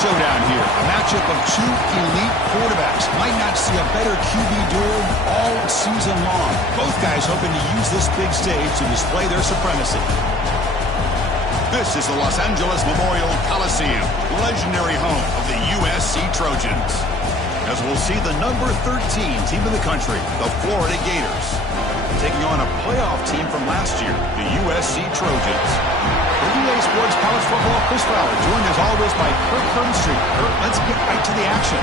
showdown here. A matchup of two elite quarterbacks. Might not see a better QB duel all season long. Both guys hoping to use this big stage to display their supremacy. This is the Los Angeles Memorial Coliseum, legendary home of the USC Trojans. As we'll see the number 13 team in the country, the Florida Gators, taking on a playoff team from last year, the USC Trojans. For UA Sports College Football, Chris Fowler, joined as always by Kirk Herbstreit. Kirk, let's get right to the action.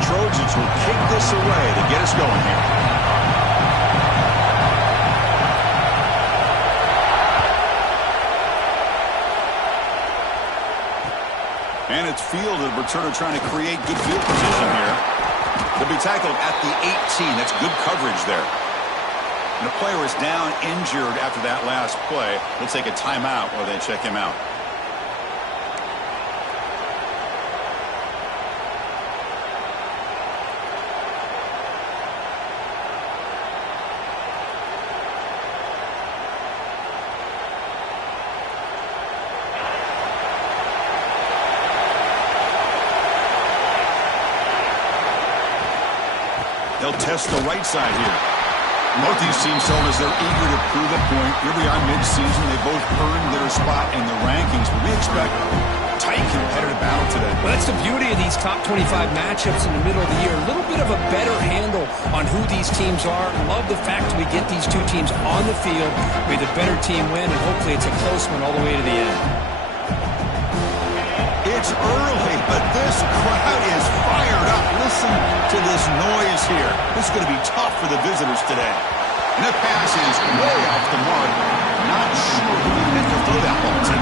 Trojans will kick this away to get us going here. And it's fielded. Returner trying to create good field position here. They'll be tackled at the 18. That's good coverage there. And the player is down injured after that last play. We'll take a timeout while they check him out. They'll test the right side here. Both these teams told us they're eager to prove a point. Here we are mid-season. They both earned their spot in the rankings, but we expect tight competitive battle today. Well, that's the beauty of these top 25 matchups in the middle of the year. A little bit of a better handle on who these teams are. Love the fact we get these two teams on the field. May the better team win, and hopefully it's a close one all the way to the end. It's early, but this crowd is fired up. Listen to this noise here. This is going to be tough for the visitors today. And the pass is way off the mark. Not sure who he meant to throw that ball to.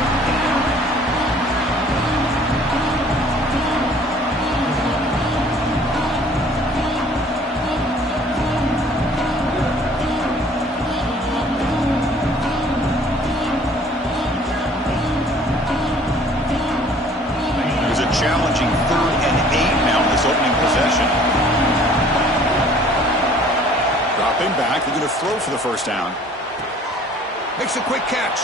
Challenging 3rd and 8 now in this opening possession. Dropping back, they're going to throw for the first down. Makes a quick catch.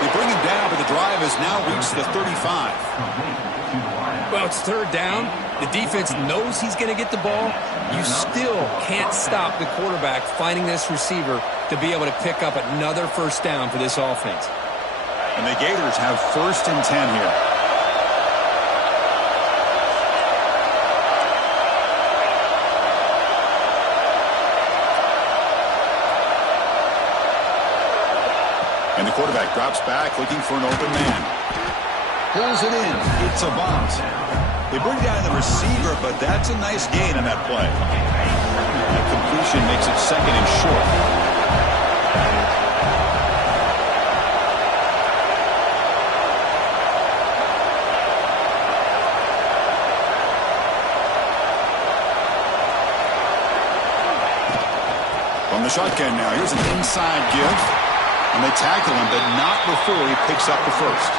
They bring him down, but the drive has now reached the 35. Well, it's 3rd down. The defense knows he's going to get the ball. You still can't stop the quarterback finding this receiver to be able to pick up another first down for this offense. And the Gators have 1st and 10 here. And the quarterback drops back, looking for an open man. Pulls it in. It's a bomb. They bring down the receiver, but that's a nice gain on that play. That completion makes it 2nd and short. From the shotgun now, here's an inside give. And they tackle him, but not before he picks up the first.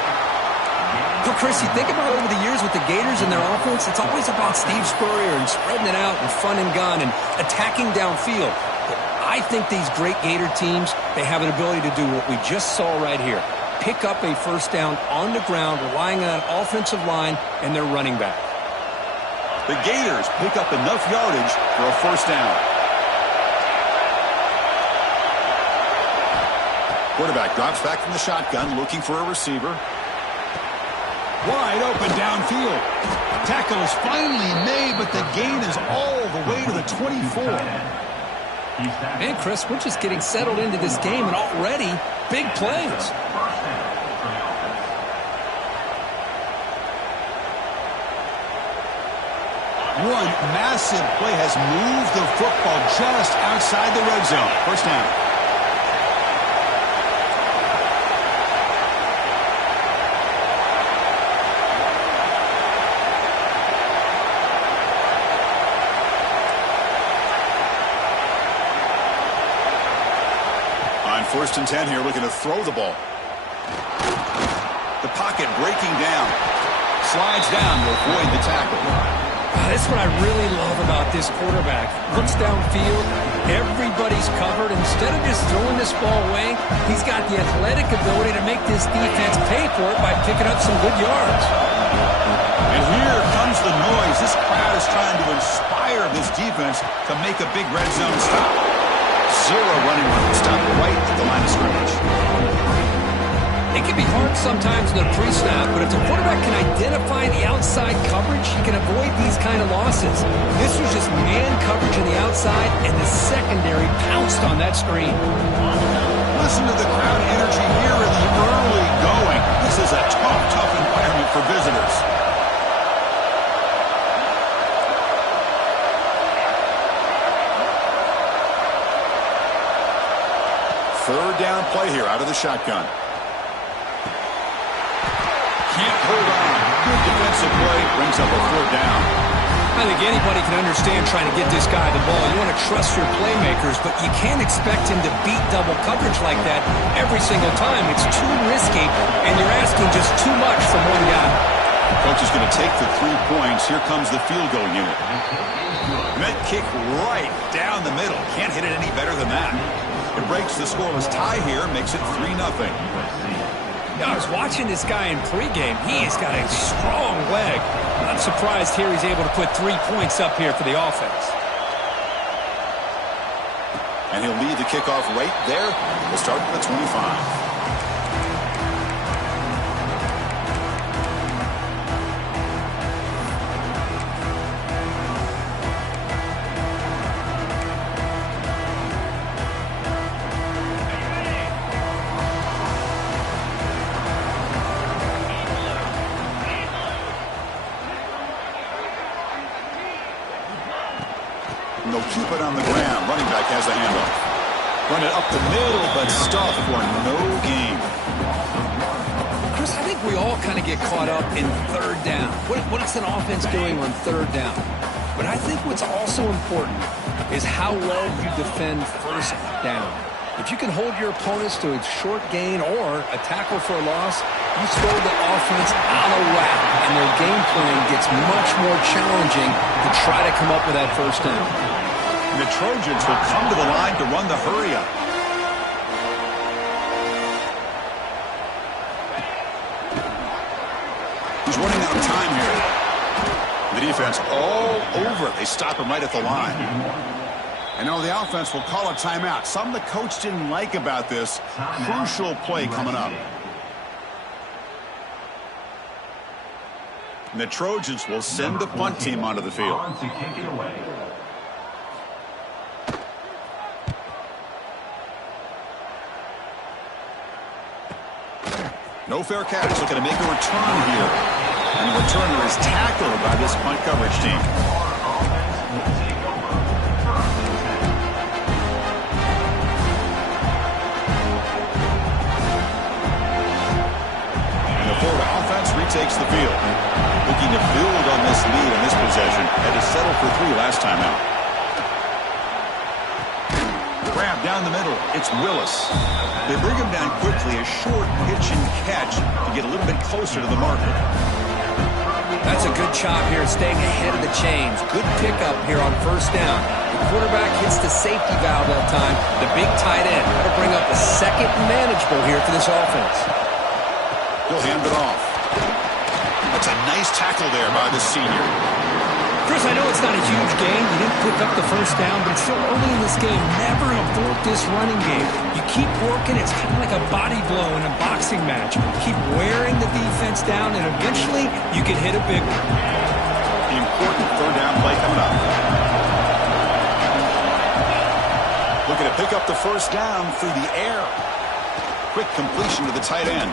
Well, Chris, you think about over the years with the Gators and their offense, it's always about Steve Spurrier and spreading it out and fun and gun and attacking downfield. But I think these great Gator teams, they have an ability to do what we just saw right here. Pick up a first down on the ground, relying on an offensive line and their running back. The Gators pick up enough yardage for a first down. Quarterback drops back from the shotgun, looking for a receiver. Wide open downfield. Tackle is finally made, but the gain is all the way to the 24. Man, Chris, we're just getting settled into this game, and already big plays. One massive play has moved the football just outside the red zone. First down. On 1st and 10 here, looking to throw the ball. The pocket, breaking down. Slides down to avoid the tackle. That's what I really love about this quarterback. Looks downfield, everybody's covered. Instead of just throwing this ball away, he's got the athletic ability to make this defense pay for it by picking up some good yards. And here comes the noise. This crowd is trying to inspire this defense to make a big red zone stop. Zero running room. Stop right at the line of scrimmage. It can be hard sometimes in the pre-snap, but if the quarterback can identify the outside coverage, he can avoid these kind of losses. This was just man coverage on the outside, and the secondary pounced on that screen. Listen to the crowd energy here in the early going. This is a tough environment for visitors. Third down play here out of the shotgun. Can't hold on. Good defensive play. Brings up a fourth down. I think anybody can understand trying to get this guy the ball. You want to trust your playmakers, but you can't expect him to beat double coverage like that every single time. It's too risky, and you're asking just too much from one guy. Coach is going to take the 3 points. Here comes the field goal unit. Met kick right down the middle. Can't hit it any better than that. It breaks the scoreless tie here, makes it 3-0. I was watching this guy in pregame. He's got a strong leg. Not surprised here he's able to put 3 points up here for the offense. And he'll lead the kickoff right there. We'll start at the 25. They'll keep it on the ground. Running back has the handoff. Run it up the middle, but stop for no gain. Chris, I think we all kind of get caught up in third down. What is an offense doing on third down? But I think what's also important is how well you defend first down. If you can hold your opponents to a short gain or a tackle for a loss, you throw the offense out of whack, and their game plan gets much more challenging to try to come up with that first down. And the Trojans will come to the line to run the hurry-up. He's running out of time here. The defense all over. They stop him right at the line. And now the offense will call a timeout. Something the coach didn't like about this. Crucial play coming up. And the Trojans will send the punt team onto the field. No fair catch. Looking to make a return here. And the returner is tackled by this punt coverage team. And the Florida offense retakes the field. Looking to build on this lead in this possession. Had to settle for 3 last time out. Grab down the middle. It's Willis. They bring him down quickly. A short pitch and catch to get a little bit closer to the marker. That's a good chop here, staying ahead of the chains. Good pickup here on first down. The quarterback hits the safety valve that time. The big tight end. That'll bring up a second manageable here for this offense. He'll hand it off. That's a nice tackle there by the senior. Chris, I know it's not a huge game. You didn't pick up the first down, but it's still early in this game. Never abort this running game. You keep working. It's kind of like a body blow in a boxing match. Keep wearing the defense down, and eventually you can hit a big one. The important third down play coming up. Looking to pick up the first down through the air. Quick completion to the tight end.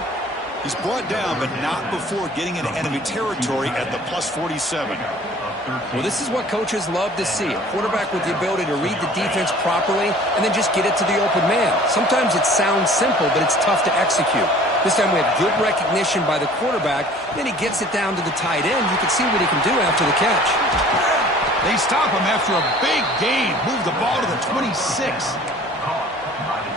He's brought down, but not before getting into enemy territory at the +47. Well, this is what coaches love to see. A quarterback with the ability to read the defense properly and then just get it to the open man. Sometimes it sounds simple, but it's tough to execute. This time we have good recognition by the quarterback. Then he gets it down to the tight end. You can see what he can do after the catch. They stop him after a big gain. Move the ball to the 26.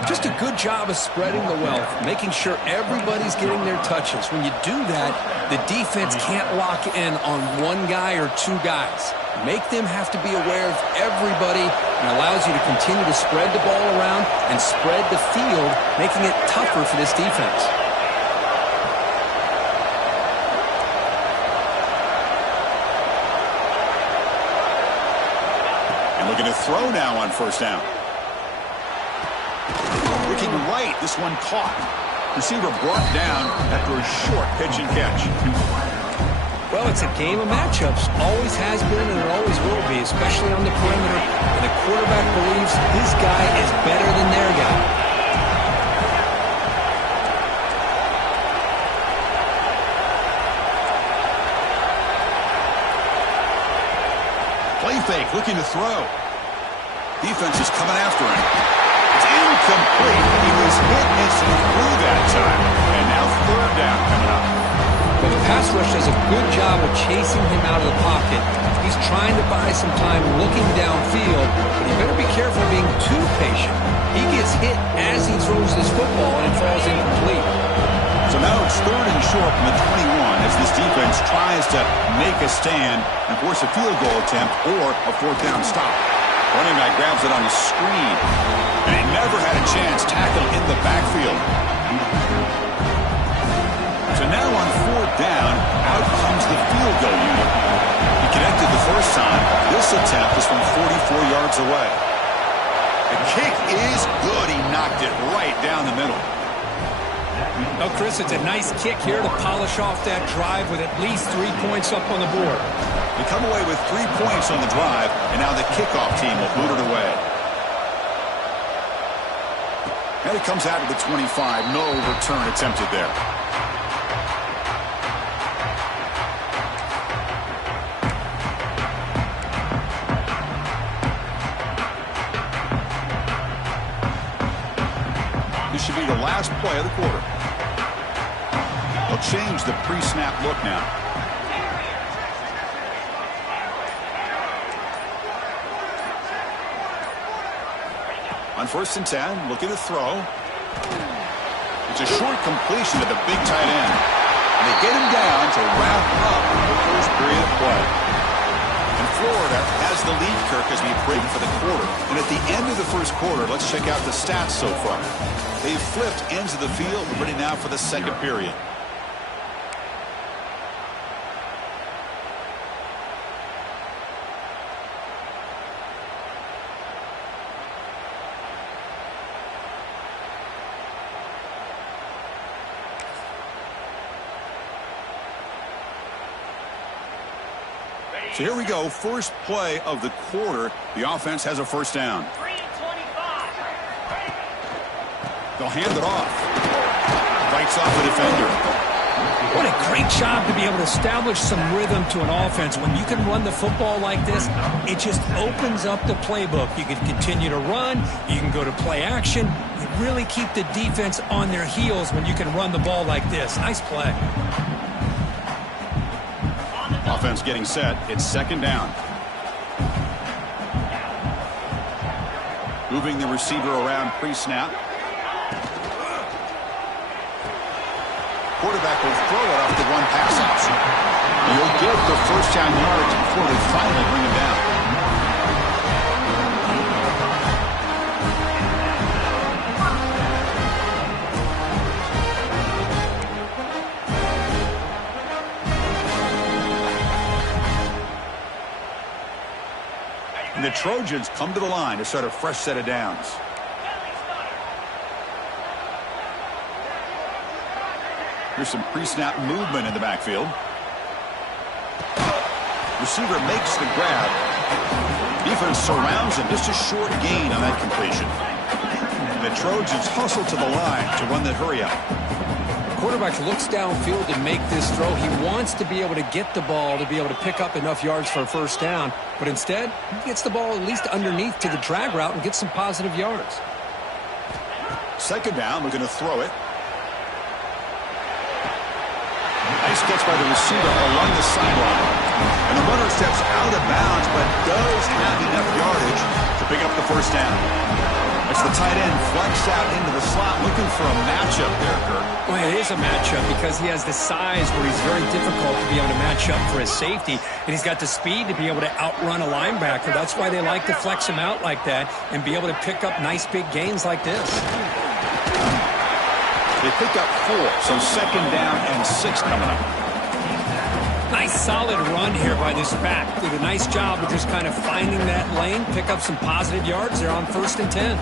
Just a good job of spreading the wealth, making sure everybody's getting their touches. When you do that, the defense can't lock in on one guy or two guys. Make them have to be aware of everybody, and allows you to continue to spread the ball around and spread the field, making it tougher for this defense. And looking to throw now on first down. Looking right, this one caught. Receiver brought down after a short pitch and catch. Well, it's a game of matchups. Always has been and it always will be, especially on the perimeter. And the quarterback believes his guy is better than their guy. Play fake, looking to throw. Defense is coming after him. It's incomplete. He was hit as he threw that time. And now third down coming up. Well, the pass rush does a good job of chasing him out of the pocket. He's trying to buy some time looking downfield, but he better be careful being too patient. He gets hit as he throws this football, and it falls incomplete. So now it's third and short from the 21 as this defense tries to make a stand and force a field goal attempt or a fourth down stop. Running back grabs it on the screen, and he never had a chance tackled in the backfield. So now on fourth down, out comes the field goal unit. He connected the first time. This attempt is from 44 yards away. The kick is good. He knocked it right down the middle. Oh, Chris, it's a nice kick here to polish off that drive with at least 3 points up on the board. They come away with 3 points on the drive, and now the kickoff team will boot it away. And it comes out of the 25. No return attempted there. This should be the last play of the quarter. They'll change the pre-snap look now. On first and 10, looking to throw. It's a short completion to the big tight end. And they get him down to wrap up the first period of play. And Florida has the lead, Kirk, as we break for the quarter. And at the end of the first quarter, let's check out the stats so far. They've flipped ends of the field, ready now for the second period. So here we go, first play of the quarter. The offense has a first down. They'll hand it off. Fights off the defender. What a great job to be able to establish some rhythm to an offense. When you can run the football like this, it just opens up the playbook. You can continue to run. You can go to play action. You really keep the defense on their heels when you can run the ball like this. Nice play. Offense getting set. It's second down. Moving the receiver around pre-snap. Quarterback will throw it off the one pass option. You'll get the first down yards before they finally bring him down. And the Trojans come to the line to start a fresh set of downs. Here's some pre-snap movement in the backfield. Receiver makes the grab. Defense surrounds him. Just a short gain on that completion. And the Trojans hustle to the line to run the hurry out. Quarterback looks downfield to make this throw. He wants to be able to get the ball to be able to pick up enough yards for a first down. But instead, he gets the ball at least underneath to the drag route and gets some positive yards. Second down, looking to throw it. Nice catch by the receiver along the sideline. And the runner steps out of bounds, but does have enough yardage to pick up the first down. It's the tight end flexed out into the slot, looking for a matchup there, Kurt. Well, it is a matchup because he has the size where he's very difficult to be able to match up for his safety, and he's got the speed to be able to outrun a linebacker. That's why they like to flex him out like that and be able to pick up nice big gains like this. They pick up 4, so second down and 6 coming up. Nice solid run here by this back. Did a nice job of just kind of finding that lane, pick up some positive yards there on 1st and 10.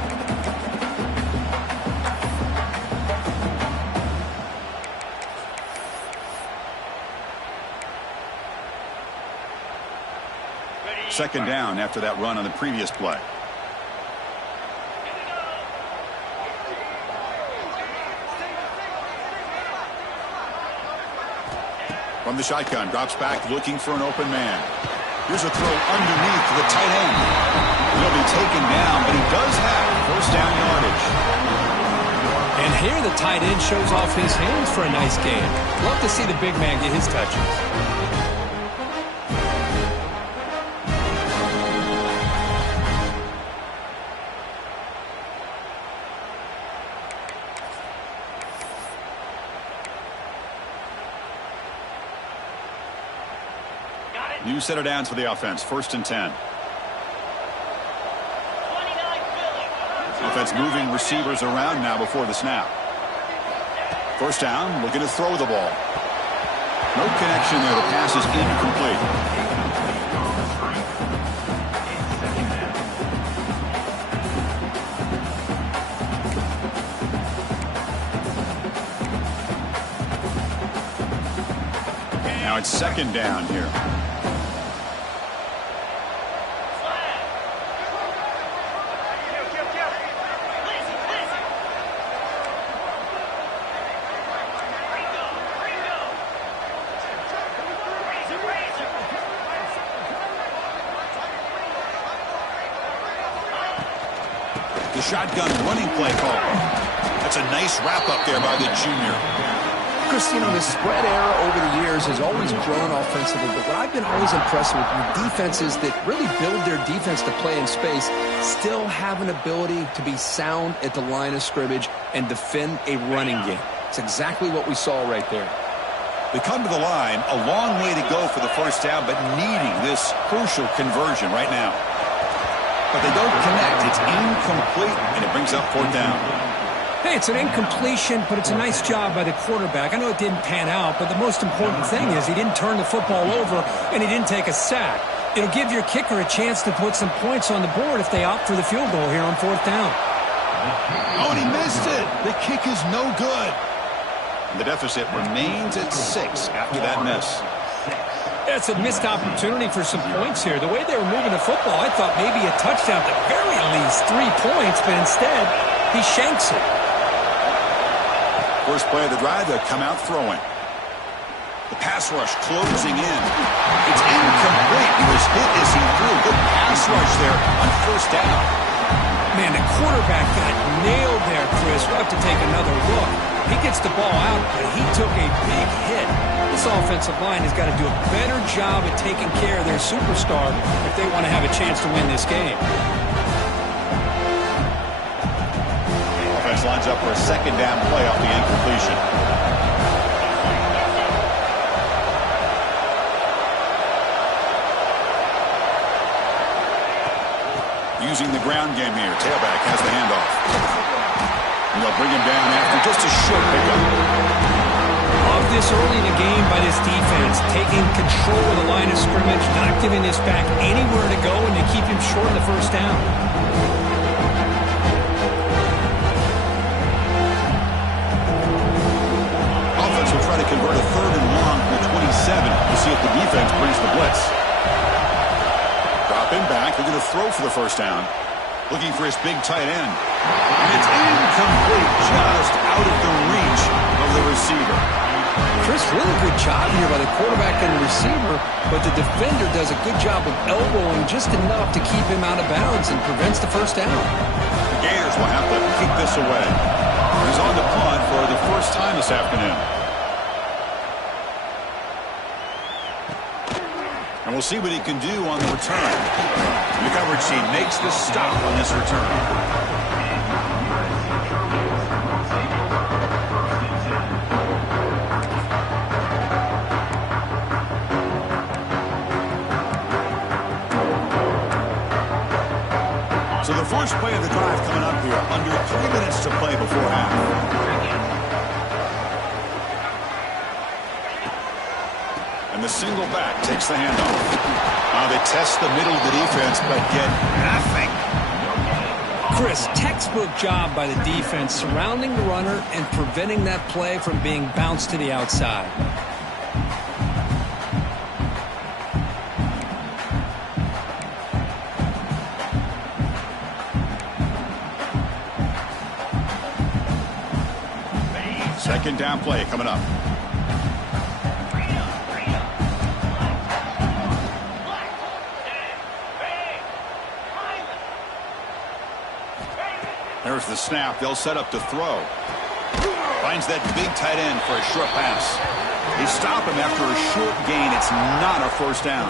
Second down after that run on the previous play. From the shotgun, drops back looking for an open man. Here's a throw underneath to the tight end. He'll be taken down, but he does have 1st down yardage. And here the tight end shows off his hands for a nice gain. Love to see the big man get his touches. New set of downs for the offense. 1st and 10. Offense moving receivers around now before the snap. 1st down, looking to throw the ball. No connection there. The pass is incomplete. Now it's 2nd down here. The shotgun running play call. That's a nice wrap-up there by the junior. Chris, you know, the spread era over the years has always grown offensively, but what I've been always impressed with defenses that really build their defense to play in space still have an ability to be sound at the line of scrimmage and defend a running game. It's exactly what we saw right there. They come to the line, a long way to go for the 1st down, but needing this crucial conversion right now. But they don't connect. It's incomplete, and it brings up 4th down. Hey, it's an incompletion, but it's a nice job by the quarterback. I know it didn't pan out, but the most important thing is he didn't turn the football over, and he didn't take a sack. It'll give your kicker a chance to put some points on the board if they opt for the field goal here on 4th down. Oh, and he missed it. The kick is no good. And the deficit remains at 6 after that miss. It's a missed opportunity for some points here. The way they were moving the football, I thought maybe a touchdown, at the very least 3 points, but instead, he shanks it. First play of the drive, they'll come out throwing. The pass rush closing in. It's incomplete. He was hit as he threw. Good pass rush there on 1st down. Man, the quarterback got nailed there, Chris. We'll have to take another look. He gets the ball out, but he took a big hit. This offensive line has got to do a better job at taking care of their superstar if they want to have a chance to win this game. Offense lines up for a 2nd down play off the incompletion. Using the ground game here. Tailback has the handoff. And they'll bring him down after just a short pickup. Love this early in the game by this defense, taking control of the line of scrimmage, not giving this back anywhere to go, and to keep him short of the 1st down. Offense will try to convert a 3rd and long from the 27 to see if the defense brings the blitz. Drop him back. They're going to throw for the 1st down. Looking for his big tight end. And it's incomplete, just out of the reach of the receiver. Chris, really good job here by the quarterback and the receiver, but the defender does a good job of elbowing just enough to keep him out of bounds and prevents the 1st down. The Gators will have to kick this away. He's on the punt for the 1st time this afternoon. And we'll see what he can do on the return. The coverage team makes the stop on this return. So the first play of the drive coming up here. Under 3 minutes to play before half. And the single back takes the handoff. They test the middle of the defense, but get nothing. Chris, textbook job by the defense surrounding the runner and preventing that play from being bounced to the outside. Second down play coming up. There's the snap. They'll set up to throw. Finds that big tight end for a short pass. They stop him after a short gain. It's not a first down.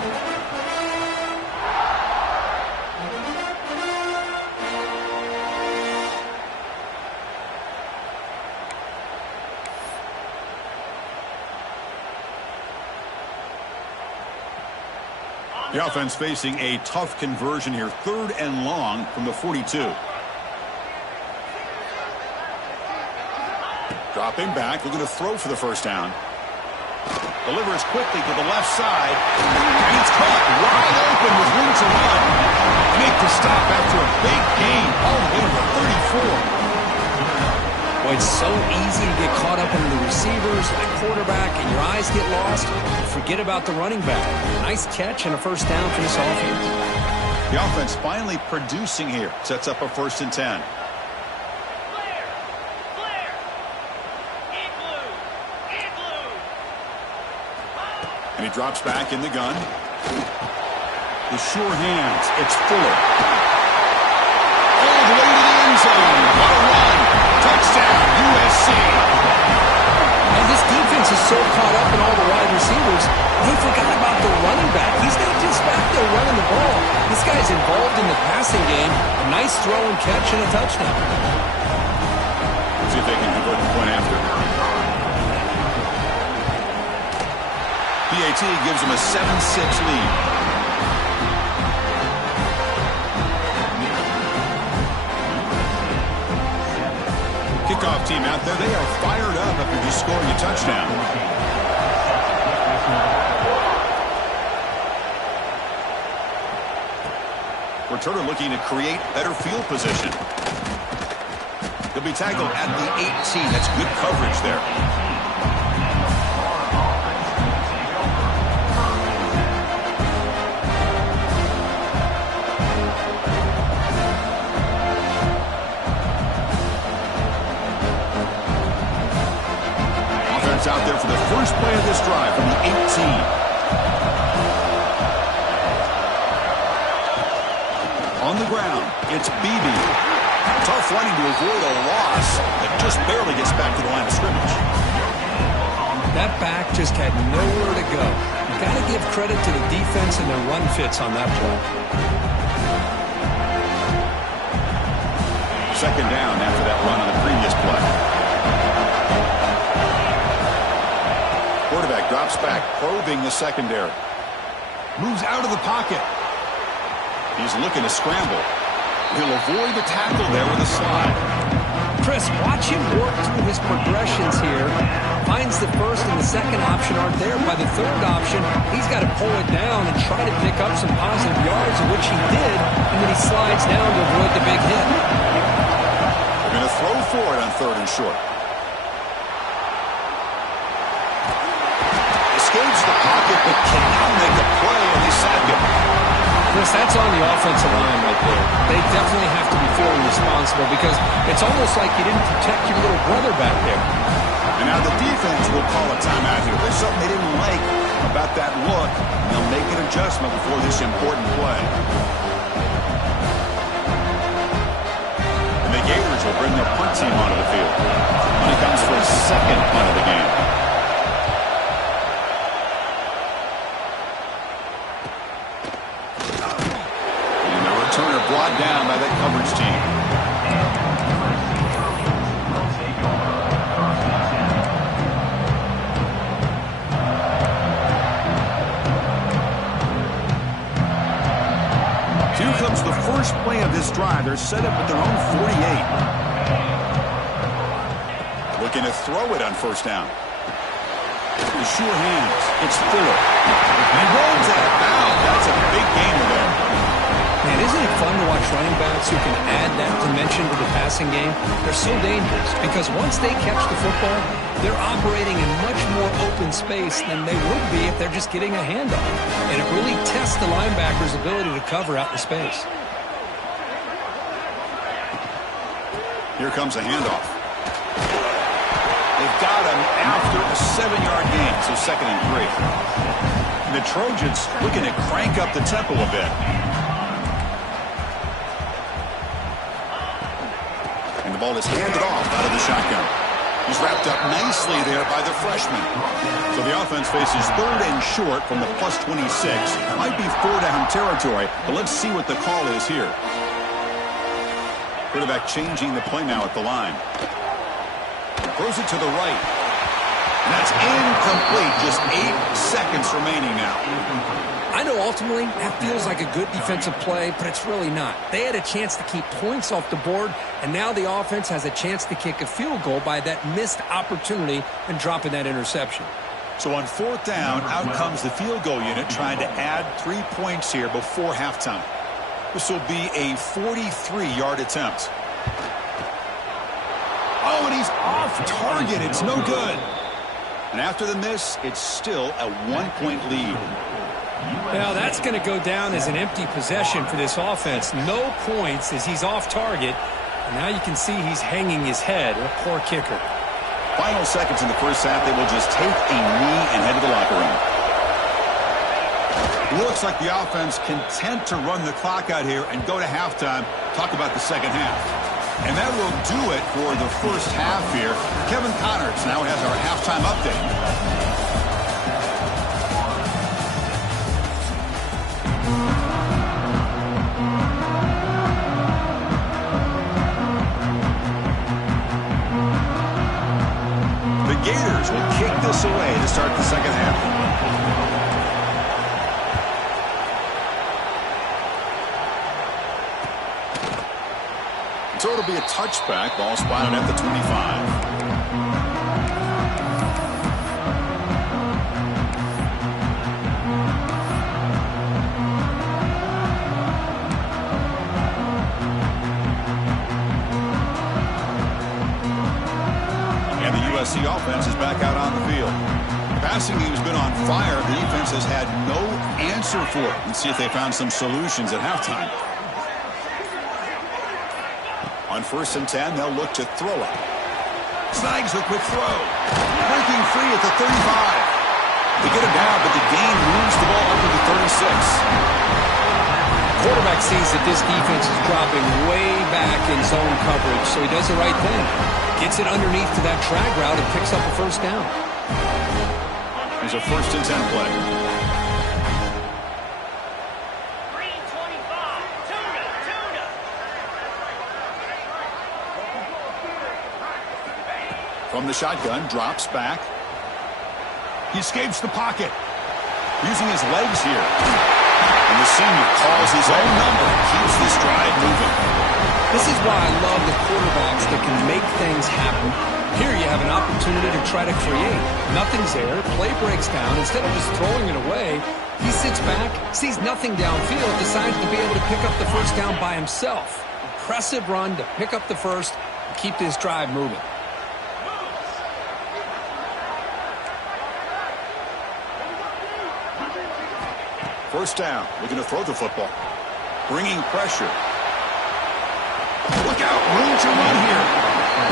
The offense facing a tough conversion here. 3rd and long from the 42. Dropping back, looking to throw for the first down. Delivers quickly to the left side. And it's caught wide open with room to run. Make the stop after a big gain all the way to the 34. Boy, it's so easy to get caught up in the receivers, the quarterback, and your eyes get lost. Forget about the running back. Nice catch and a first down for this offense. The offense finally producing here. Sets up a 1st and 10. And he drops back in the gun. With sure hands, it's Fuller. All the way to the end zone. What a run. Touchdown, USC. And this defense is so caught up in all the wide receivers, they forgot about the running back. He's not just back there running the ball. This guy's involved in the passing game. A nice throw and catch and a touchdown. Let's see if they can convert the point after. PAT gives them a 7-6 lead. Kickoff team out there. They are fired up after just scoring a touchdown. Returner looking to create better field position. He'll be tackled at the 18. That's good coverage there. Out there for the first play of this drive from the 18. On the ground, it's Beebe. Tough running to avoid a loss that just barely gets back to the line of scrimmage. That back just had nowhere to go. You've got to give credit to the defense and their run fits on that play. Second down after that run on the previous play. Quarterback drops back, probing the secondary. Moves out of the pocket. He's looking to scramble. He'll avoid the tackle there with a slide. Chris, watch him work through his progressions here. Finds the first and the second option aren't there. By the third option, he's got to pull it down and try to pick up some positive yards, of which he did, and then he slides down to avoid the big hit. They're going to throw for it on 3rd and short. Escapes the pocket, but cannot make a play, and they sack him. Chris, that's on the offensive line right there. They definitely have to be feeling responsible because it's almost like you didn't protect your little brother back there. And now the defense will call a timeout here. There's something they didn't like about that look. And they'll make an adjustment before this important play. And the Gators will bring their punt team onto the field. When it comes for a second punt of the game. Brought down by that coverage team. Here comes the first play of this drive, they're set up at their own 48. Looking to throw it on first down. With sure hands, it's Fuller. And he rolls out of bounds. That's a big gain for them. Man, isn't it fun to watch running backs who can add that dimension to the passing game? They're so dangerous because once they catch the football, they're operating in much more open space than they would be if they're just getting a handoff. And it really tests the linebacker's ability to cover out the space. Here comes a handoff. They've got him after a 7-yard gain, so 2nd and 3. And the Trojans looking to crank up the tempo a bit. And the ball is handed off out of the shotgun. He's wrapped up nicely there by the freshman. So the offense faces 3rd and short from the plus 26. It might be 4-down territory, but let's see what the call is here. Quarterback changing the play now at the line. Throws it to the right. And that's incomplete. Just 8 seconds remaining now. I know ultimately that feels like a good defensive play, but it's really not. They had a chance to keep points off the board, and now the offense has a chance to kick a field goal by that missed opportunity and dropping that interception. So on 4th down, out comes the field goal unit trying to add 3 points here before halftime. This will be a 43-yard attempt. Oh, and he's off target. It's no good. And after the miss, it's still a 1-point lead. Well, that's going to go down as an empty possession for this offense. No points as he's off target. And now you can see he's hanging his head. A poor kicker. Final seconds in the first half. They will just take a knee and head to the locker room. It looks like the offense content to run the clock out here and go to halftime. Talk about the second half. And that will do it for the first half here. Kevin Connors now has our halftime update. The Gators will kick this away to start the second half. So it'll be a touchback. Ball spotted at the 25. And the USC offense is back out on the field. The passing game has been on fire. The defense has had no answer for it. Let's see if they found some solutions at halftime. On 1st and 10, they'll look to throw it. Snags the quick throw. Breaking free at the 35. They get him down, but the gain moves the ball up to the 36. Quarterback sees that this defense is dropping way back in zone coverage, so he does the right thing. Gets it underneath to that drag route and picks up a first down. Here's a 1st and 10 play. From the shotgun, drops back. He escapes the pocket. Using his legs here. And the senior calls his own number. Keeps this drive moving. This is why I love the quarterbacks that can make things happen. Here you have an opportunity to try to create. Nothing's there. Play breaks down. Instead of just throwing it away, he sits back, sees nothing downfield, decides to be able to pick up the first down by himself. Impressive run to pick up the first and keep this drive moving. First down, looking to throw the football. Bringing pressure. Look out, room to run here.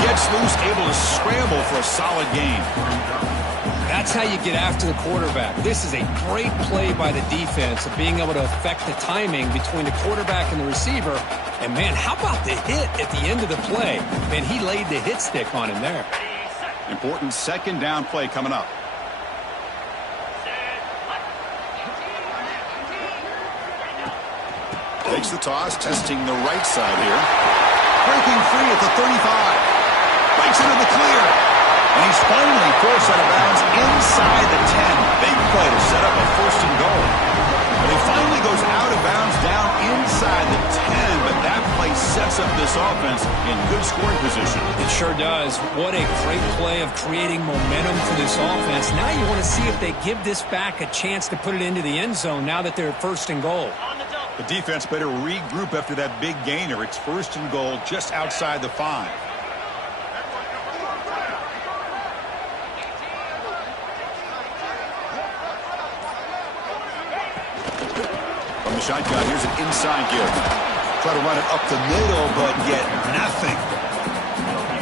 Gets loose, able to scramble for a solid gain. That's how you get after the quarterback. This is a great play by the defense of being able to affect the timing between the quarterback and the receiver. And, man, how about the hit at the end of the play? Man, he laid the hit stick on him there. Important 2nd down play coming up. Takes the toss, testing the right side here. Breaking free at the 35. Breaks into the clear. And he's finally forced out of bounds inside the 10. Big play to set up a 1st and goal. But he finally goes out of bounds down inside the 10. this offense in good scoring position. It sure does. What a great play of creating momentum for this offense. Now you want to see if they give this back a chance to put it into the end zone now that they're first and goal. The defense better regroup after that big gainer. It's first and goal just outside the 5. From the shotgun, here's an inside give. Try to run it up the middle, but get nothing.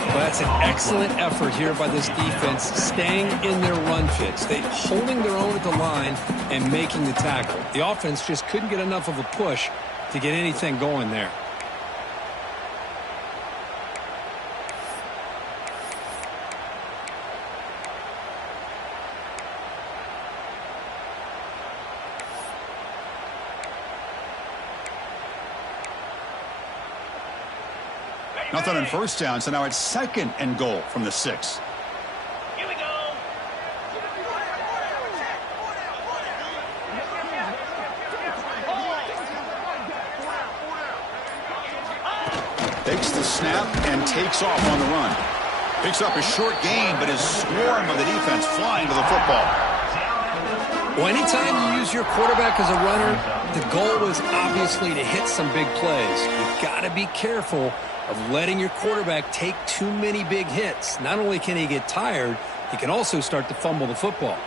Well, that's an excellent effort here by this defense, staying in their run fits. They holding their own at the line and making the tackle. The offense just couldn't get enough of a push to get anything going there. Nothing on first down, so now it's second and goal from the 6. Here we go. Takes the snap and takes off on the run. Picks up a short gain, but his swarm of the defense flying to the football. Well, anytime you use your quarterback as a runner, the goal is obviously to hit some big plays. You've got to be careful of letting your quarterback take too many big hits. Not only can he get tired, he can also start to fumble the football.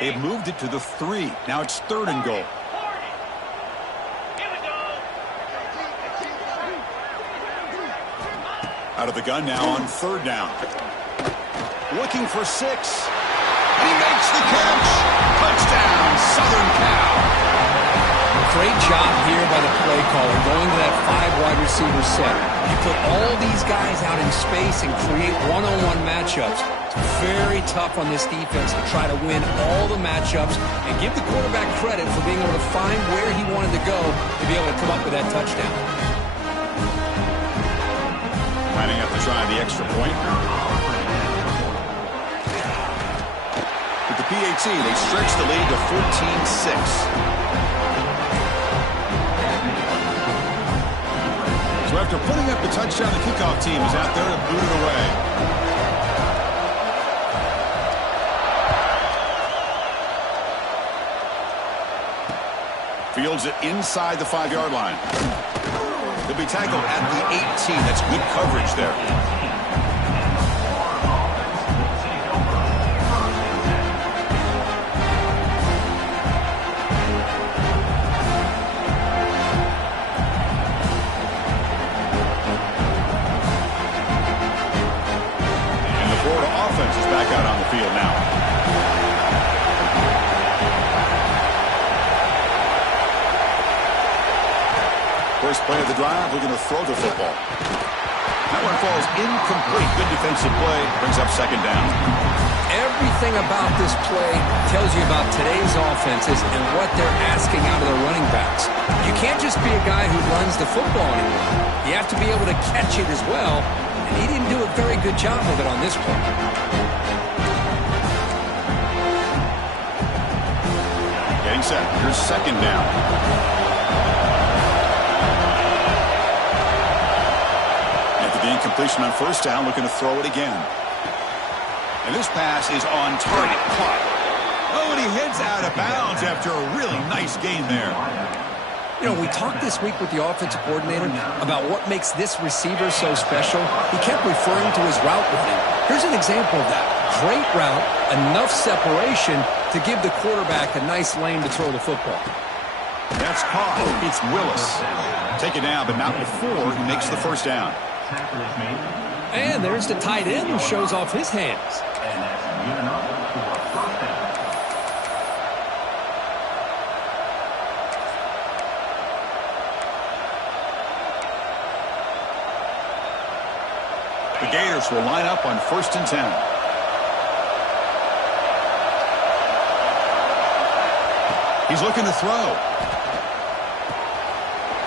They've moved it to the 3. Now it's third and goal. Out of the gun now on third down. Looking for 6. And he makes the catch. Touchdown, Southern Cal. Great job here by the play caller going to that 5 wide receiver set. You put all these guys out in space and create one-on-one matchups. It's very tough on this defense to try to win all the matchups and give the quarterback credit for being able to find where he wanted to go to be able to come up with that touchdown. Lining up to try the extra point. With the PAT, they stretch the lead to 14-6. So after putting up the touchdown, the kickoff team is out there to boot it away. Fields it inside the 5-yard line. He'll be tackled at the 18. That's good coverage there. Out on the field now. First play of the drive, we're going to throw the football. That one falls incomplete. Good defensive play. Brings up second down. Everything about this play tells you about today's offenses and what they're asking out of their running backs. You can't just be a guy who runs the football anymore. You have to be able to catch it as well, and he didn't do a very good job of it on this play. Getting set. Here's second down. After the incompletion on first down, looking to throw it again. And this pass is on target. Caught. Oh, and he heads out of bounds after a really nice game there. You know, we talked this week with the offensive coordinator about what makes this receiver so special. He kept referring to his route with him. Here's an example of that. Great route, enough separation to give the quarterback a nice lane to throw the football. That's caught. It's Willis. Take it down, but not before he makes the first down. And there's the tight end who shows off his hands. The Gators will line up on 1st and 10. He's looking to throw.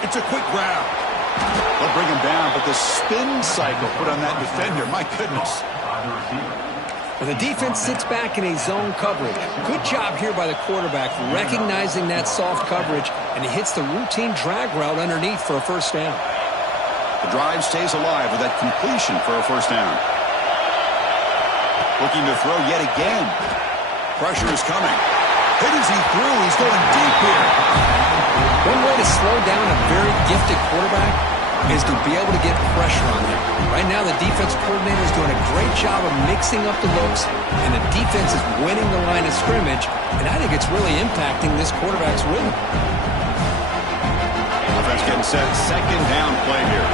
It's a quick grab. They'll bring him down, but the spin cycle put on that defender, my goodness. Well, the defense sits back in a zone coverage. Good job here by the quarterback, recognizing that soft coverage, and he hits the routine drag route underneath for a first down. The drive stays alive with that completion for a first down. Looking to throw yet again. Pressure is coming. Hit as he threw. He's going deep here. One way to slow down a very gifted quarterback is to be able to get pressure on him. Right now, the defense coordinator is doing a great job of mixing up the looks, and the defense is winning the line of scrimmage, and I think it's really impacting this quarterback's rhythm. Offense getting set. Second down play here.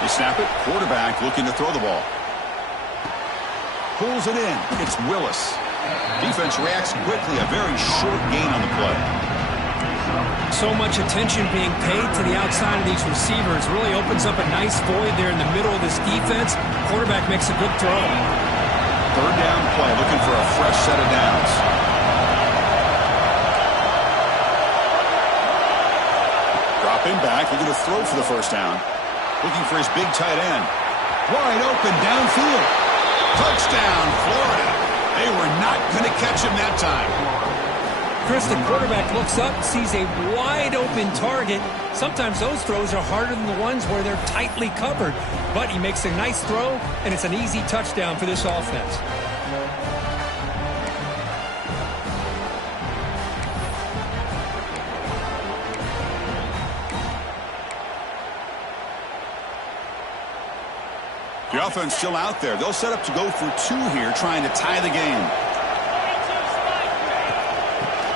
They snap it. Quarterback looking to throw the ball. Pulls it in. It's Willis. Defense reacts quickly. A very short gain on the play. So much attention being paid to the outside of these receivers. Really opens up a nice void there in the middle of this defense. Quarterback makes a good throw. Third down play. Looking for a fresh set of downs. Dropping back. Looking to throw for the first down. Looking for his big tight end. Wide open downfield. Touchdown, Florida. They were not going to catch him that time. Chris, the quarterback looks up, sees a wide open target. Sometimes those throws are harder than the ones where they're tightly covered. But he makes a nice throw, and it's an easy touchdown for this offense. The offense still out there. They'll set up to go for two here, trying to tie the game.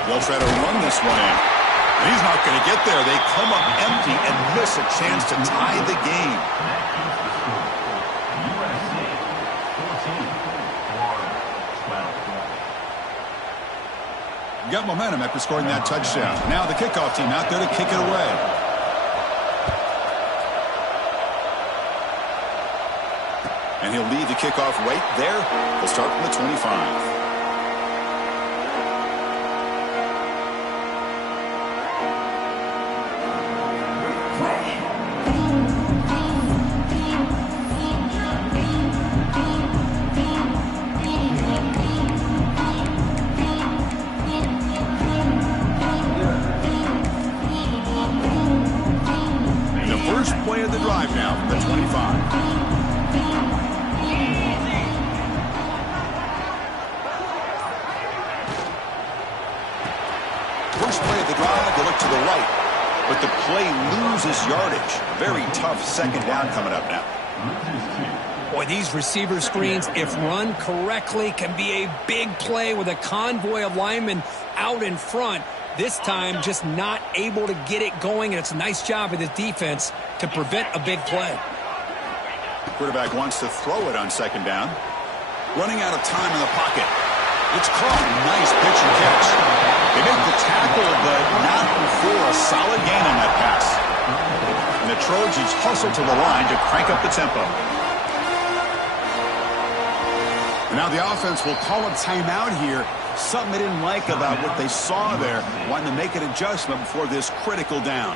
They'll try to run this one in. He's not going to get there. They come up empty and miss a chance to tie the game. Got momentum after scoring that touchdown. Now the kickoff team out there to kick it away. And he'll lead the kickoff right there. We'll start from the 25. The first play of the drive now from the 25. First play of the drive, they look to the right, but the play loses yardage. Very tough second down coming up now. Boy, these receiver screens, if run correctly, can be a big play with a convoy of linemen out in front. This time, just not able to get it going, and it's a nice job of the defense to prevent a big play. Quarterback wants to throw it on second down. Running out of time in the pocket. It's caught. Nice pitch and catch. They make the tackle, but not before a solid gain on that pass. And the Trojans hustle to the line to crank up the tempo. And now the offense will call a timeout here. Something they didn't like about what they saw there. Wanting to make an adjustment before this critical down.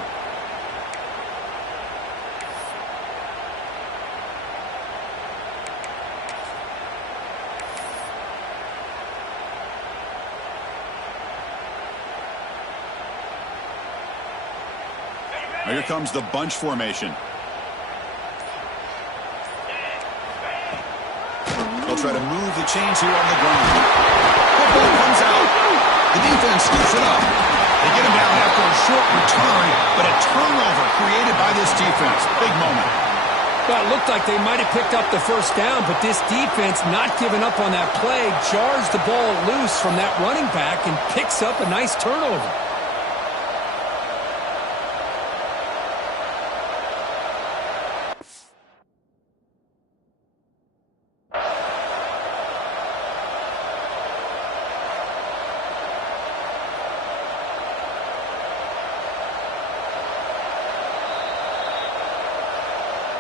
Now here comes the bunch formation. They'll try to move the chains here on the ground. Football comes out. The defense scoops it up. They get him down after a short return, but a turnover created by this defense. Big moment. Well, it looked like they might have picked up the first down, but this defense, not giving up on that play, jars the ball loose from that running back and picks up a nice turnover.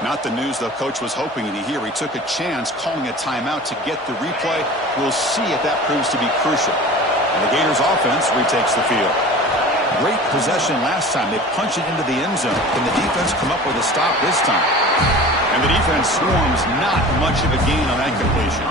Not the news the coach was hoping to hear. He took a chance calling a timeout to get the replay. We'll see if that proves to be crucial. And the Gators offense retakes the field. Great possession last time. They punch it into the end zone. Can the defense come up with a stop this time? And the defense swarms. Not much of a gain on that completion.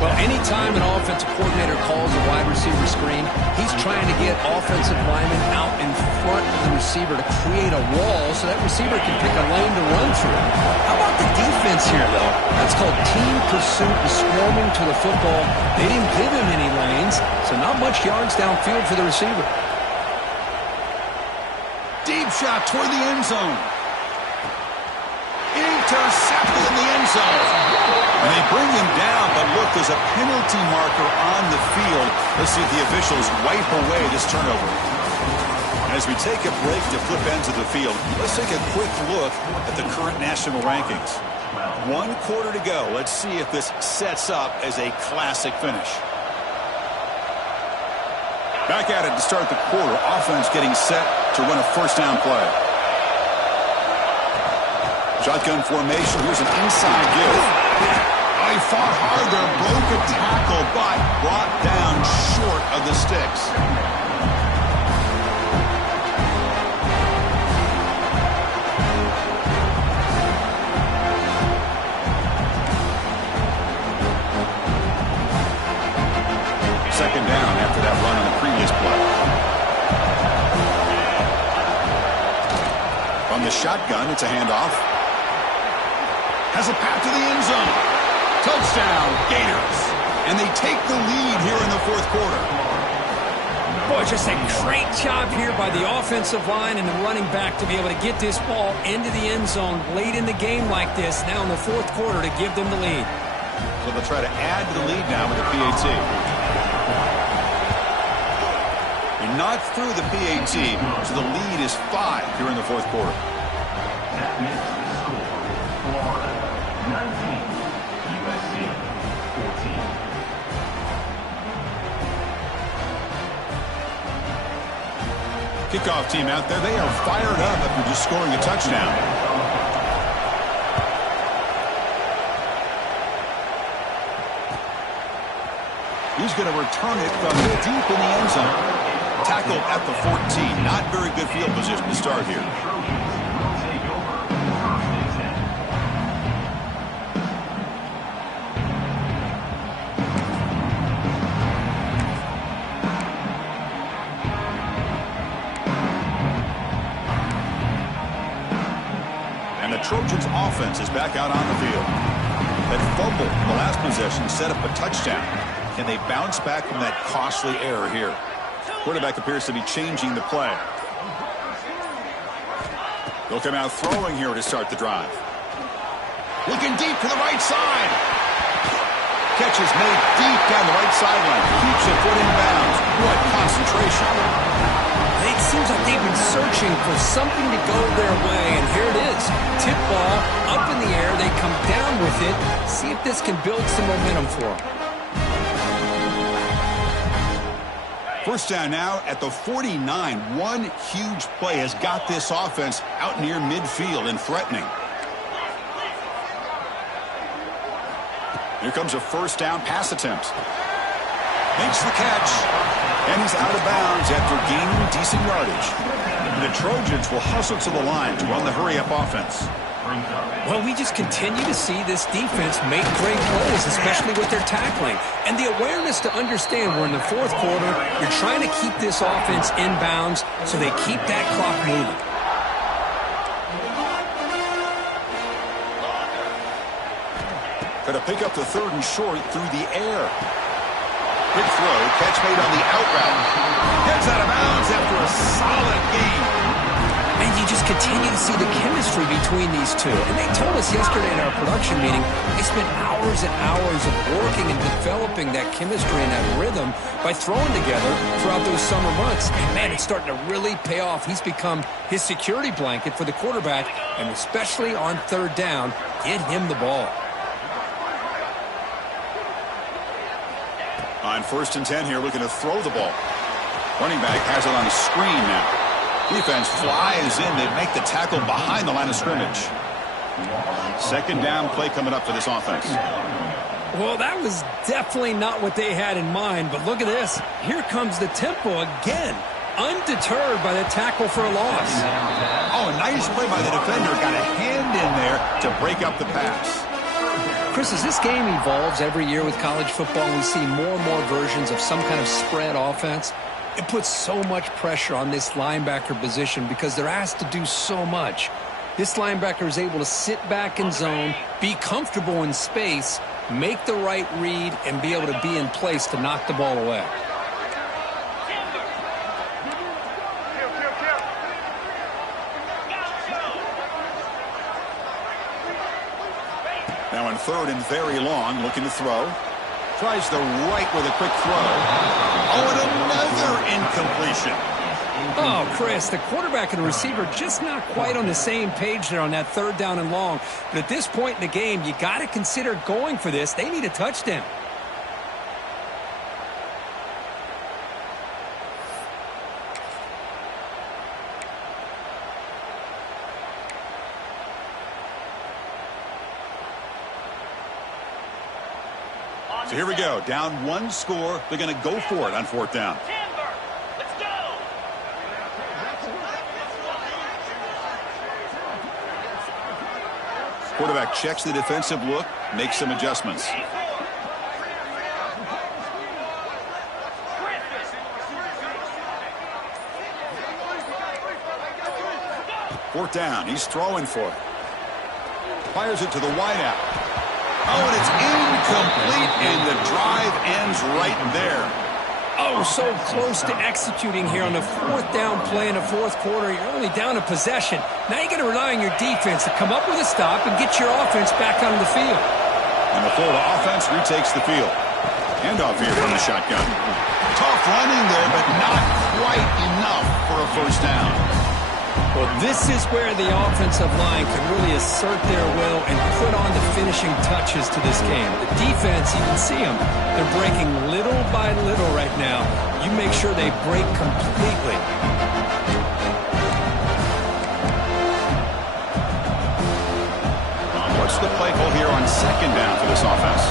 Well, anytime an offensive coordinator calls a wide receiver screen, he's trying to get offensive linemen out in front of the receiver to create a wall so that receiver can pick a lane to run through. How about the defense here, though? That's called team pursuit and swarming to the football. They didn't give him any lanes, so not much yards downfield for the receiver. Deep shot toward the end zone. Intercepted in the end zone. And they bring him down, but look, there's a penalty marker on the field. Let's see if the officials wipe away this turnover. As we take a break to flip ends of the field, let's take a quick look at the current national rankings. 1 quarter to go. Let's see if this sets up as a classic finish. Back at it to start the quarter. Offense getting set to run a first down play. Shotgun formation. Here's an inside give. He fought hard there, broke a tackle, but brought down short of the sticks. Second down after that run on the previous play. From the shotgun, it's a handoff. Has a path to the end zone. Touchdown, Gators. And they take the lead here in the fourth quarter. Boy, just a great job here by the offensive line and the running back to be able to get this ball into the end zone late in the game like this, now in the fourth quarter, to give them the lead. So they'll try to add to the lead now with the PAT. You're not through the PAT, so the lead is 5 here in the fourth quarter. USC 14. Kickoff team out there. They are fired up after just scoring a touchdown. He's going to return it from deep in the end zone. Tackle at the 14. Not very good field position to start here. And the Trojans' offense is back out on the field. That fumble, the last possession, set up a touchdown. Can they bounce back from that costly error here? Quarterback appears to be changing the play. They'll come out throwing here to start the drive. Looking deep to the right side. Catch is made deep down the right sideline. Keeps it foot in bounds. What concentration. It seems like they've been searching for something to go their way, and here it is. Tip ball up in the air. They come down with it. See if this can build some momentum for them. First down now at the 49. One huge play has got this offense out near midfield and threatening. Here comes a first down pass attempt. Makes the catch. And he's out of bounds after gaining decent yardage. The Trojans will hustle to the line to run the hurry-up offense. Well, we just continue to see this defense make great plays, especially with their tackling. And the awareness to understand we're in the fourth quarter, you're trying to keep this offense in bounds so they keep that clock moving. Got to pick up the third and short through the air. Quick throw, catch made on the out route. Heads out of bounds after a solid game. And you just continue to see the chemistry between these two. And they told us yesterday in our production meeting, they spent hours and hours of working and developing that chemistry and that rhythm by throwing together throughout those summer months. And, man, it's starting to really pay off. He's become his security blanket for the quarterback, and especially on third down, get him the ball. On 1st and 10 here, looking to throw the ball. Running back has it on a screen now. Defense flies in. They make the tackle behind the line of scrimmage. Second down play coming up for this offense. Well, that was definitely not what they had in mind, but look at this. Here comes the tempo again, undeterred by the tackle for a loss. Oh, a nice play by the defender. Got a hand in there to break up the pass. Chris, as this game evolves every year with college football, we see more and more versions of some kind of spread offense. It puts so much pressure on this linebacker position because they're asked to do so much. This linebacker is able to sit back in zone, be comfortable in space, make the right read, and be able to be in place to knock the ball away. Now on 3rd and very long, looking to throw. Tries the right with a quick throw. Oh, and another incompletion. Oh, Chris, the quarterback and the receiver just not quite on the same page there on that 3rd down and long. But at this point in the game, you got to consider going for this. They need a touchdown. So here we go. Down 1 score. They're going to go for it on 4th down. Let's go. Quarterback checks the defensive look, makes some adjustments. Fourth down. He's throwing for it. Fires it to the wideout. Oh, and it's incomplete, and the drive ends right there. Oh, so close to executing here on the 4th down play in the 4th quarter. You're only down a possession. Now you got to rely on your defense to come up with a stop and get your offense back onto the field. And the Florida offense retakes the field. Handoff here from the shotgun. Tough running there, but not quite enough for a 1st down. Well, this is where the offensive line can really assert their will and put on the finishing touches to this game. The defense, you can see them. They're breaking little by little right now. You make sure they break completely. What's the play call here on 2nd down for this offense?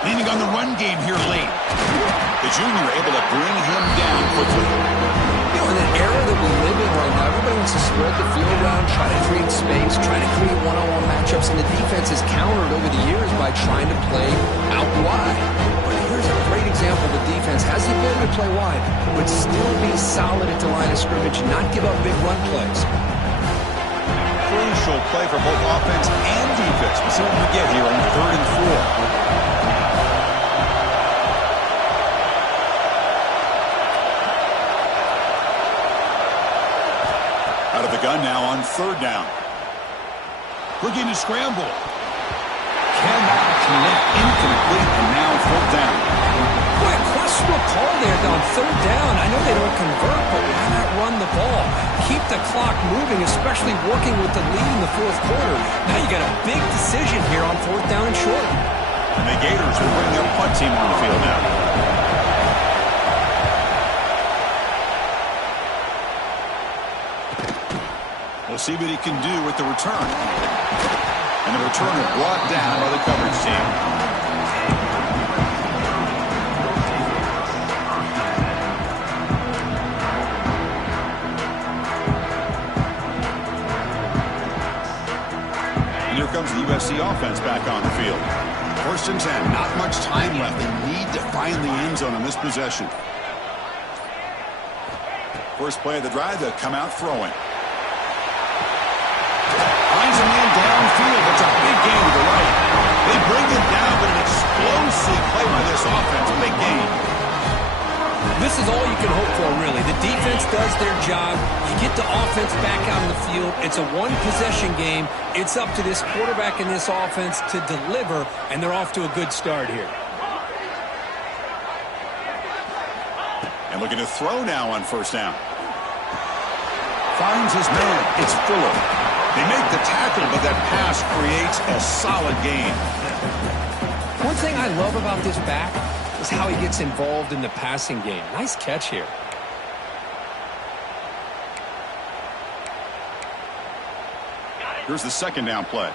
Leaning on the run game here late. The junior able to bring him down quickly. You know, in an era that we live in right now, everybody wants to spread the field around, try to create space, try to create one-on-one matchups, and the defense has countered over the years by trying to play out wide. But here's a great example. The defense has the ability to play wide, but still be solid at the line of scrimmage and not give up big run plays. Crucial play for both offense and defense. We'll see what we get here on 3rd and 4. Out of the gun now on 3rd down. Looking to scramble. Cannot connect. Incomplete, and now 4th down. Boy, a questionable call there on 3rd down. I know they don't convert, but why not run the ball? Keep the clock moving, especially working with the lead in the 4th quarter. Now you got a big decision here on 4th down and short. And the Gators will bring their punt team on the field now. We'll see what he can do with the return. And the returner brought down by the coverage team. And here comes the USC offense back on the field. 1st and 10, not much time left. They need to find the end zone on this possession. First play of the drive, they'll come out throwing. Finds a man downfield. That's a big gain to the right. They bring him down, but an explosive play by this offense. Big gain. This is all you can hope for, really. The defense does their job. You get the offense back out on the field. It's a one-possession game. It's up to this quarterback and this offense to deliver, and they're off to a good start here. And looking to throw now on 1st down. Finds his man. It's Fuller. They make the tackle, but that pass creates a solid gain. One thing I love about this back, is how he gets involved in the passing game. Nice catch here. Here's the second down play.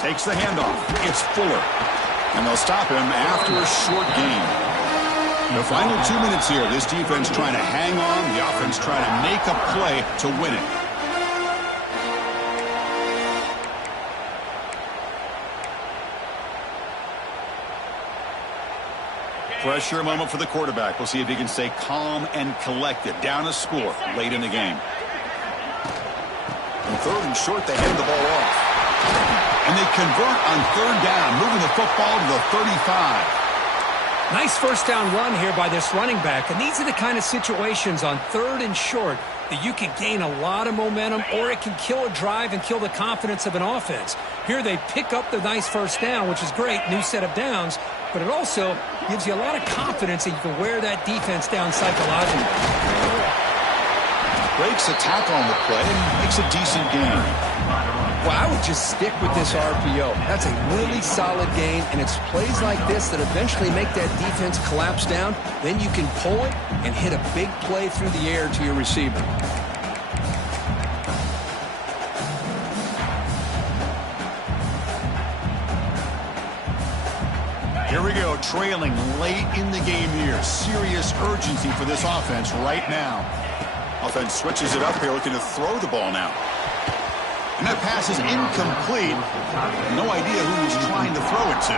Takes the handoff. It's Fuller. And they'll stop him after a short gain. The final 2 minutes here. This defense trying to hang on. The offense trying to make a play to win it. Pressure moment for the quarterback. We'll see if he can stay calm and collected. Down a score late in the game. On third and short, they hand the ball off. And they convert on third down, moving the football to the 35. Nice first down run here by this running back. And these are the kind of situations on third and short that you can gain a lot of momentum, or it can kill a drive and kill the confidence of an offense. Here they pick up the nice first down, which is great, new set of downs, but it also gives you a lot of confidence that you can wear that defense down psychologically. Breaks a tackle on the play and makes a decent gain. Well, I would just stick with this RPO. That's a really solid game, and it's plays like this that eventually make that defense collapse down. Then you can pull it and hit a big play through the air to your receiver. Here we go, trailing late in the game here. Serious urgency for this offense right now. Offense switches it up here, looking to throw the ball now. And that pass is incomplete. No idea who he's trying to throw it to.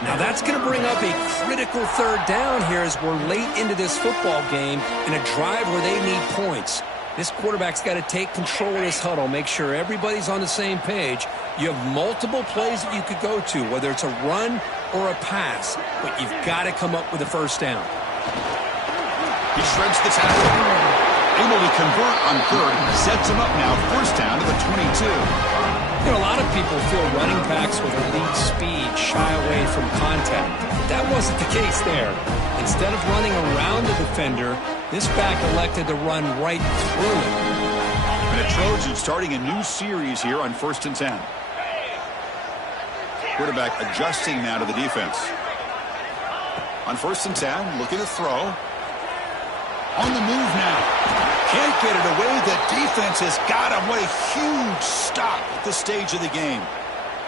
Now that's going to bring up a critical third down here as we're late into this football game in a drive where they need points. This quarterback's got to take control of this huddle, make sure everybody's on the same page. You have multiple plays that you could go to, whether it's a run or a pass, but you've got to come up with a first down. He shreds the tackle. Able to convert on third, sets him up now, first down to the 22. You know, a lot of people feel running backs with elite speed shy away from contact. That wasn't the case there. Instead of running around the defender, this back elected to run right through him. And the Trojans starting a new series here on 1st and 10. Quarterback adjusting now to the defense. On 1st and 10, looking to throw. On the move now. Can't get it away. The defense has got him. What a huge stop at this stage of the game.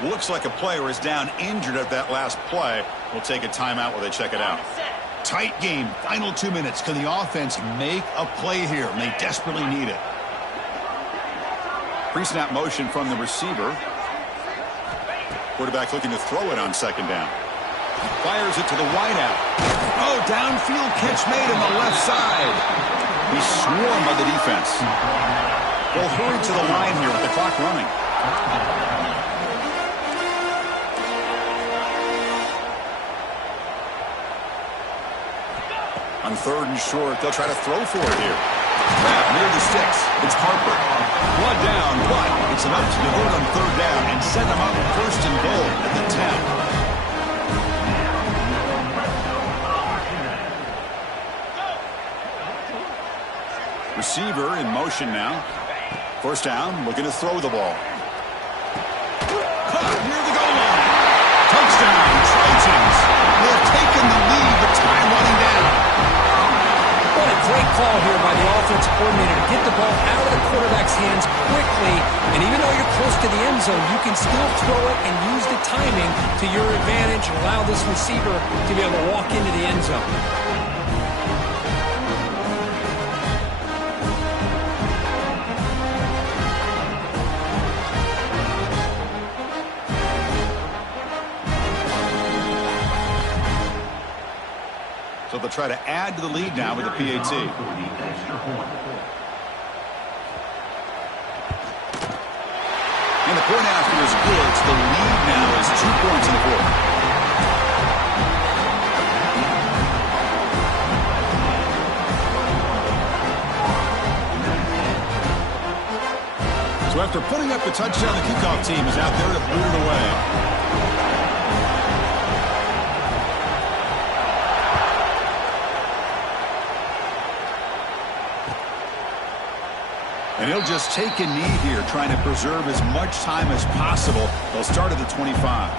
Looks like a player is down injured at that last play. We'll take a timeout while they check it out. Tight game. Final 2 minutes. Can the offense make a play here? And they desperately need it. Pre-snap motion from the receiver. Quarterback looking to throw it on second down. Fires it to the wideout. Oh, downfield catch made on the left side. He swarmed by the defense. They'll hurry to the line here with the clock running. On third and short, they'll try to throw for it here. Trap near the sticks. It's Harper. One down, but it's enough to convert on third down and set them up first and goal at the 10. Receiver in motion now. First down, looking to throw the ball. Caught near the goal line. Touchdown, Trojans. They've taken the lead, but time running down. What a great call here by the offensive coordinator to get the ball out of the quarterback's hands quickly. And even though you're close to the end zone, you can still throw it and use the timing to your advantage and allow this receiver to be able to walk into the end zone. So they'll try to add to the lead now with the PAT. And the point after is good. So the lead now is 2 points in the fourth. So after putting up the touchdown, the kickoff team is out there to boot it away. And he'll just take a knee here, trying to preserve as much time as possible. They'll start at the 25.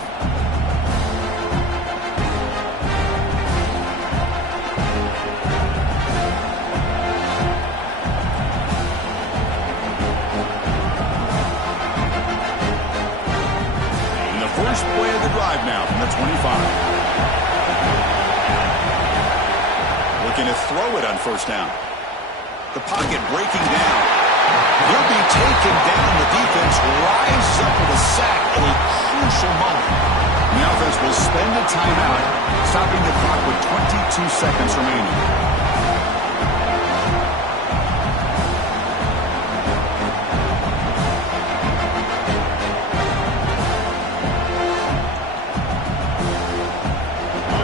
First play of the drive now from the 25. Looking to throw it on first down. The pocket breaking down. He'll be taken down. The defense rises up with a sack at a crucial moment. The offense will spend a timeout, stopping the clock with 22 seconds remaining.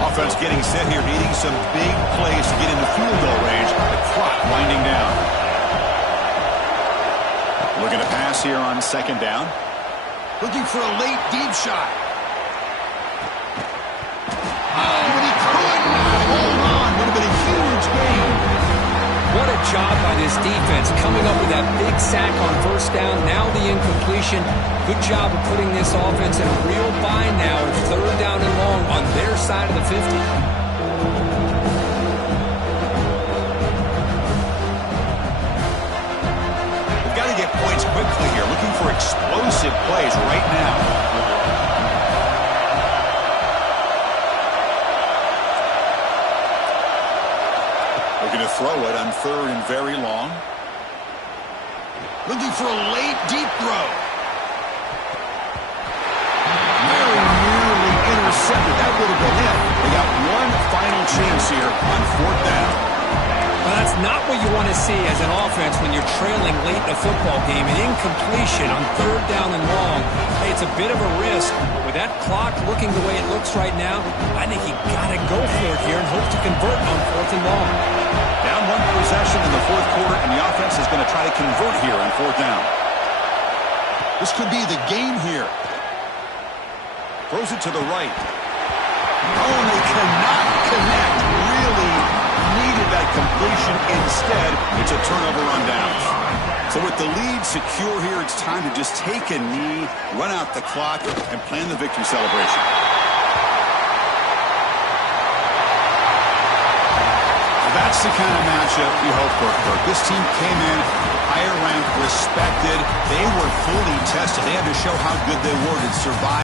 Offense getting set here, needing some big plays to get into field goal range. The clock winding down. Looking to pass here on second down. Looking for a late deep shot. Oh, and he could not hold on. Would have been a huge gain. What a job by this defense, coming up with that big sack on first down. Now the incompletion. Good job of putting this offense in a real bind now. It's third down and long on their side of the 50. We've got to get points quickly here. Looking for explosive plays right now. Looking to throw it on third and very long. Looking for a late deep throw. Very nearly intercepted. That would have been it. They got one final chance here on fourth down. Well, that's not what you want to see as an offense when you're trailing late in a football game. An incompletion on third down and long. Hey, it's a bit of a risk, but with that clock looking the way it looks right now, I think you got to go for it here and hope to convert on fourth and long. Down one possession in the fourth quarter, and the offense is going to try to convert here on fourth down. This could be the game here. Throws it to the right. Oh, and they cannot connect. Really needed that completion. Instead, it's a turnover on downs. So with the lead secure here, it's time to just take a knee, run out the clock, and plan the victory celebration. That's the kind of matchup you hope for. This team came in higher ranked, respected. They were fully tested. They had to show how good they were to survive.